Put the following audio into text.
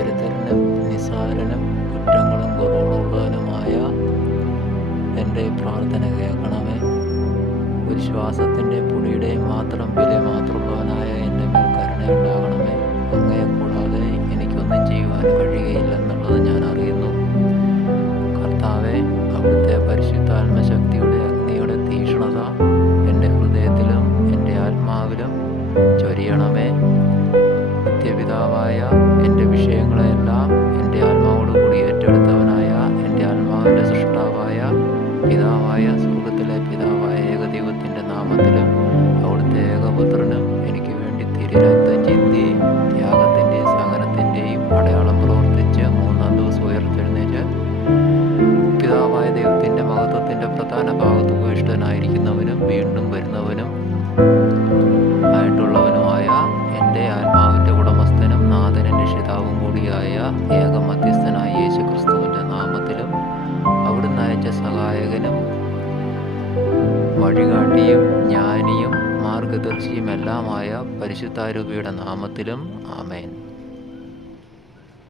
കരുതലിനും നിസാരനും കുറ്റങ്ങളും കുറവുള്ളവനുമായ എന്റെ പ്രാർത്ഥന കേൾക്കണമേ. ഒരു ശ്വാസത്തിന്റെ പുണിയുടെ മാത്രം വില മാത്രമുള്ളവനായ എന്റെ മേൽ കരുണയുണ്ടാകണമേ അങ്ങയെ കൂടാതെ എനിക്കൊന്നും ചെയ്യുവാൻ കഴിയുകയില്ലെന്നുള്ളത് ഞാൻ അറിയുന്നു. കർത്താവെ അവിടുത്തെ പരിശുദ്ധാത്മശക്തിയുടെ അഗ്നിയുടെ തീക്ഷ്ണത എന്റെ ഹൃദയത്തിലും എന്റെ ആത്മാവിലും ചൊരിയണമേ. നിത്യപിതാവായ സൃഷ്ടാവായ പിതാവായ സ്വർഗത്തിലെ പിതാവായ ഏകദൈവത്തിന്റെ നാമത്തിലും അവിടുത്തെ ഏകപുത്രനും എനിക്ക് വേണ്ടി തിരുരക്തം ചിന്തി ത്യാഗത്തിന്റെയും സഹനത്തിന്റെയും അടയാളം പ്രവർത്തിച്ച് മൂന്നാം ദിവസം ഉയർത്തെഴുന്നേറ്റ് പിതാവായ ദൈവത്തിന്റെ മഹത്വത്തിന്റെ പ്രധാന ഭാഗത്ത് ഉപവിഷ്ടനായിരിക്കുന്നവനും വീണ്ടും വരുന്നവനും സഹായകനും വഴികാട്ടിയും ജ്ഞാനിയും മാർഗദർശിയുമെല്ലാമായ പരിശുദ്ധാരൂപിയുടെ നാമത്തിലും ആമേൻ.